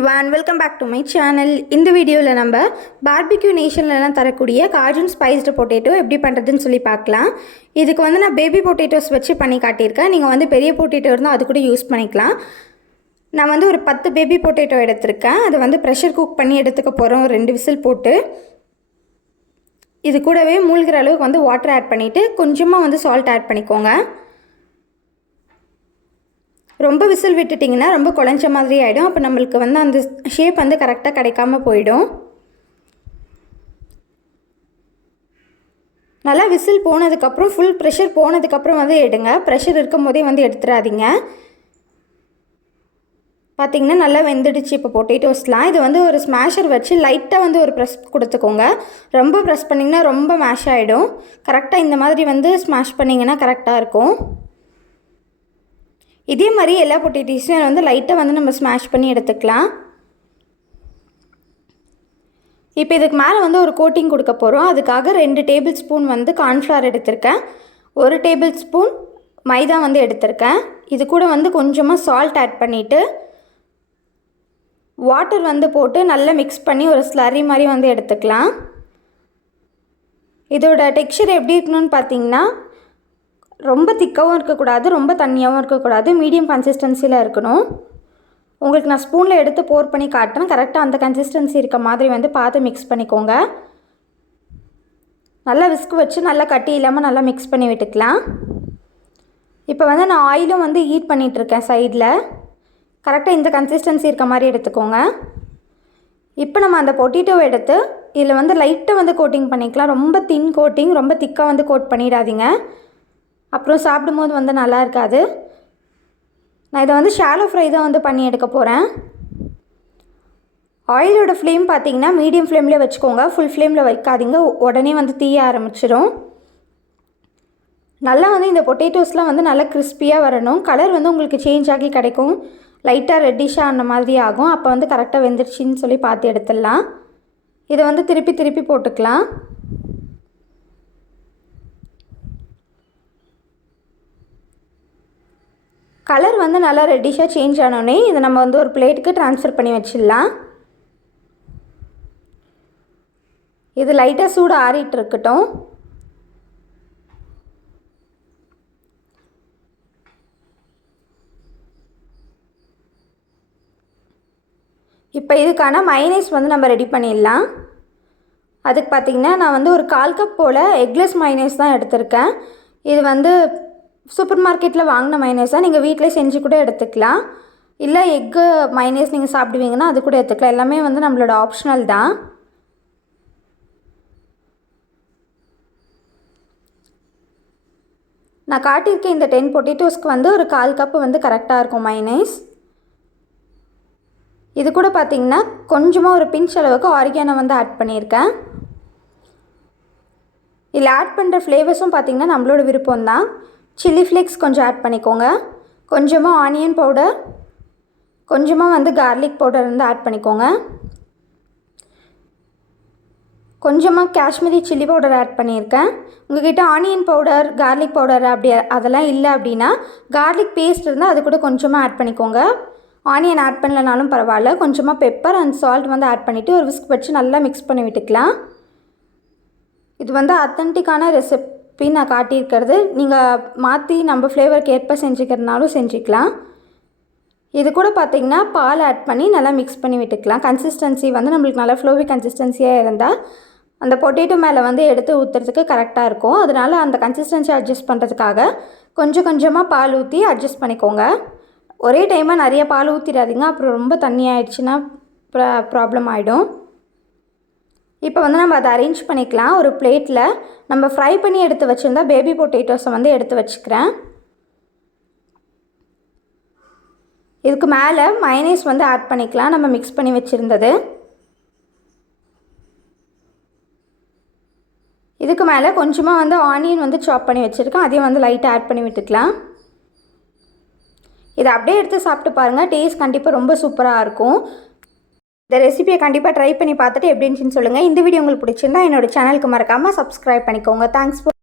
everyone, welcome back to my channel. இந்த வீடியோவில் நம்ம பார்பிக்யூ நேஷன்லலாம் தரக்கூடிய காஜுன் ஸ்பைஸ்டு பொட்டேட்டோ எப்படி பண்ணுறதுன்னு சொல்லி பார்க்கலாம். இதுக்கு வந்து நான் பேபி பொட்டேட்டோஸ் வச்சு பண்ணி காட்டியிருக்கேன். நீங்கள் வந்து பெரிய பொட்டேட்டோ இருந்தால் அது கூட யூஸ் பண்ணிக்கலாம். நான் வந்து ஒரு 10 பேபி பொட்டேட்டோ எடுத்திருக்கேன். அது வந்து ப்ரெஷர் குக் பண்ணி எடுத்துக்க போகிறோம். 2 விசில் போட்டு இது கூடவே மூழ்கிற அளவுக்கு வந்து வாட்டர் ஆட் பண்ணிவிட்டு கொஞ்சமாக வந்து சால்ட் ஆட் பண்ணிக்கோங்க. ரொம்ப விசில் விட்டுட்டிங்கன்னா ரொம்ப குழஞ்ச மாதிரி ஆகிடும். அப்போ நம்மளுக்கு வந்து அந்த ஷேப் வந்து கரெக்டாக கிடைக்காம போயிடும். நல்லா விசில் போனதுக்கப்புறம் ஃபுல் ப்ரெஷர் போனதுக்கப்புறம் வந்து எடுங்க. ப்ரெஷர் இருக்கும் போதே வந்து எடுத்துடாதீங்க. பார்த்திங்கன்னா நல்லா வெந்துடுச்சு இப்போ பொட்டேட்டோஸ்லாம். இது வந்து ஒரு ஸ்மாஷர் வச்சு லைட்டாக வந்து ஒரு ப்ரெஸ் கொடுத்துக்கோங்க. ரொம்ப ப்ரெஸ் பண்ணிங்கன்னா ரொம்ப மேஷ் ஆகிடும். கரெக்டாக இந்த மாதிரி வந்து ஸ்மாஷ் பண்ணிங்கன்னா கரெக்டாக இருக்கும். இதே மாதிரி எல்லா பொட்டேட்டோஸையும் வந்து லைட்டாக வந்து நம்ம ஸ்மாஷ் பண்ணி எடுத்துக்கலாம். இப்போ இதுக்கு மேலே வந்து ஒரு கோட்டிங் கொடுக்க போகிறோம். அதுக்காக 2 டேபிள் ஸ்பூன் வந்து கார்ன்ஃப்ளவர் எடுத்திருக்கேன். 1 டேபிள் ஸ்பூன் மைதா வந்து எடுத்திருக்கேன். இது கூட வந்து கொஞ்சமாக சால்ட் ஆட் பண்ணிவிட்டு வாட்டர் வந்து போட்டு நல்லா மிக்ஸ் பண்ணி ஒரு ஸ்லரி மாதிரி வந்து எடுத்துக்கலாம். இதோட டெக்ஸ்சர் எப்படி இருக்கணும்னு பார்த்தீங்கன்னா ரொம்ப திக்காகவும் இருக்கக்கூடாது, ரொம்ப தண்ணியாகவும் இருக்கக்கூடாது, மீடியம் கன்சிஸ்டன்சியில் இருக்கணும். உங்களுக்கு நான் ஸ்பூனில் எடுத்து போர் பண்ணி காட்டுறேன். கரெக்டாக அந்த கன்சிஸ்டன்சி இருக்க மாதிரி வந்து பார்த்து மிக்ஸ் பண்ணிக்கோங்க. நல்லா விஸ்க் வச்சு நல்லா கட்டி இல்லாமல் நல்லா மிக்ஸ் பண்ணி விட்டுக்கலாம். இப்போ வந்து நான் ஆயிலும் வந்து ஹீட் பண்ணிகிட்ருக்கேன் சைடில். கரெக்டாக இந்த கன்சிஸ்டன்சி இருக்க மாதிரி எடுத்துக்கோங்க. இப்போ நம்ம அந்த பொட்டேட்டோவை எடுத்து இதில் வந்து லைட்டாக வந்து கோட்டிங் பண்ணிக்கலாம். ரொம்ப தின் கோட்டிங், ரொம்ப திக்காக வந்து கோட் பண்ணிடாதீங்க. அப்புறம் சாப்பிடும்போது வந்து நல்லா இருக்காது. நான் இதை வந்து ஷாலோ ஃப்ரை தான் வந்து பண்ணி எடுக்க போகிறேன். ஆயிலோட ஃப்ளேம் பார்த்திங்கன்னா மீடியம் ஃப்ளேம்லேயே வச்சுக்கோங்க. ஃபுல் ஃப்ளேமில் வைக்காதீங்க, உடனே வந்து தீய ஆரம்பிச்சிடும். நல்லா வந்து இந்த பொட்டேட்டோஸ்லாம் வந்து நல்லா கிறிஸ்பியாக வரணும். கலர் வந்து உங்களுக்கு சேஞ்ச் ஆகி கிடைக்கும். லைட்டாக ரெட்டிஷாக அந்த மாதிரி ஆகும். அப்போ வந்து கரெக்டாக வெந்துருச்சின்னு சொல்லி பார்த்து எடுத்துடலாம். இதை வந்து திருப்பி திருப்பி போட்டுக்கலாம். கலர் வந்து நல்லா ரெட்டிஷாக சேஞ்ச் ஆனோடனே இதை நம்ம வந்து ஒரு பிளேட்டுக்கு ட்ரான்ஸ்ஃபர் பண்ணி வச்சிடலாம். இது லைட்டாக சூடு ஆறிட்டு இருக்கட்டும். இப்போ இதுக்கான மைனஸ் வந்து நம்ம ரெடி பண்ணிடலாம். அதுக்கு பார்த்திங்கன்னா நான் வந்து ஒரு 1/4 கப் போல் எக்லெஸ் மைனஸ் தான் எடுத்திருக்கேன். இது வந்து சூப்பர் மார்க்கெட்டில் வாங்கின மைனஸ் தான். நீங்கள் வீட்டிலே செஞ்சு கூட எடுத்துக்கலாம். இல்லை எக்கு மைனஸ் நீங்கள் சாப்பிடுவீங்கன்னா அது கூட எடுத்துக்கலாம். எல்லாமே வந்து நம்மளோட ஆப்ஷனல் தான். நான் காட்டியிருக்கேன் இந்த 10 பொட்டேட்டோஸ்க்கு வந்து ஒரு 1/4 கப்பு வந்து கரெக்டாக இருக்கும் மைனஸ். இது கூட பார்த்திங்கன்னா கொஞ்சமாக ஒரு பிஞ்ச் அளவுக்கு ஆரிகானோ வந்து ஆட் பண்ணியிருக்கேன். இதில் ஆட் பண்ணுற ஃப்ளேவர்ஸும் பார்த்திங்கன்னா நம்மளோட விருப்பம் தான். சில்லி ஃப்ளேக்ஸ் கொஞ்சம் ஆட் பண்ணிக்கோங்க. கொஞ்சமாக ஆனியன் பவுடர், கொஞ்சமாக வந்து கார்லிக் பவுடர் வந்து ஆட் பண்ணிக்கோங்க. கொஞ்சமாக காஷ்மீரி சில்லி பவுடர் ஆட் பண்ணியிருக்கேன். உங்கள்கிட்ட ஆனியன் பவுடர், கார்லிக் பவுடர் அப்படி அதெல்லாம் இல்லை அப்படின்னா கார்லிக் பேஸ்ட் இருந்தால் அது கூட கொஞ்சமாக ஆட் பண்ணிக்கோங்க. ஆனியன் ஆட் பண்ணலனாலும் பரவாயில்ல. கொஞ்சமாக பெப்பர் அண்ட் சால்ட் வந்து ஆட் பண்ணிவிட்டு ஒரு விஸ்க் வச்சு நல்லா மிக்ஸ் பண்ணி விட்டுக்கலாம். இது வந்து அத்தன்டிக்கான ரெசிபி நான் காட்டியிருக்கிறது. நீங்கள் மாற்றி நம்ம ஃப்ளேவருக்கு ஏற்ப செஞ்சுக்கிறதுனாலும் செஞ்சுக்கலாம். இது கூட பார்த்திங்கன்னா பால் ஆட் பண்ணி நல்லா மிக்ஸ் பண்ணி விட்டுக்கலாம். கன்சிஸ்டன்சி வந்து நம்மளுக்கு நல்லா ஃப்ளோவி கன்சிஸ்டன்சியாக இருந்தால் அந்த பொட்டேட்டோ மேலே வந்து எடுத்து ஊற்றுறதுக்கு கரெக்டாக இருக்கும். அதனால் அந்த கன்சிஸ்டன்சி அட்ஜஸ்ட் பண்ணுறதுக்காக கொஞ்சம் கொஞ்சமாக பால் ஊற்றி அட்ஜஸ்ட் பண்ணிக்கோங்க. ஒரே டைமாக நிறைய பால் ஊற்றிடாதீங்க, அப்புறம் ரொம்ப தண்ணி ஆகிடுச்சின்னா ப்ராப்ளம் ஆகிடும். இப்போ வந்து நம்ம அதை அரேஞ்ச் பண்ணிக்கலாம். ஒரு பிளேட்டில் நம்ம ஃப்ரை பண்ணி எடுத்து வச்சுருந்தா பேபி பொட்டேட்டோஸை வந்து எடுத்து வச்சுக்கிறேன். இதுக்கு மேலே மைனஸ் வந்து ஆட் பண்ணிக்கலாம், நம்ம மிக்ஸ் பண்ணி வச்சுருந்தது. இதுக்கு மேலே கொஞ்சமாக வந்து ஆனியன் வந்து சாப் பண்ணி வச்சுருக்கேன், அதையும் வந்து லைட்டாக ஆட் பண்ணி விட்டுக்கலாம். இதை அப்படியே எடுத்து சாப்பிட்டு பாருங்கள், டேஸ்ட் கண்டிப்பாக ரொம்ப சூப்பராக இருக்கும். இந்த ரெசிபியை கண்டிப்பாக ட்ரை பண்ணி பார்த்துட்டு எப்படி இருந்துச்சுன்னு சொல்லுங்கள். இந்த வீடியோ உங்களுக்கு பிடிச்சிருந்தா என்னோடய சேனலுக்கு மறக்காமல் சப்ஸ்கிரைப் பண்ணிக்கோங்க. Thanks for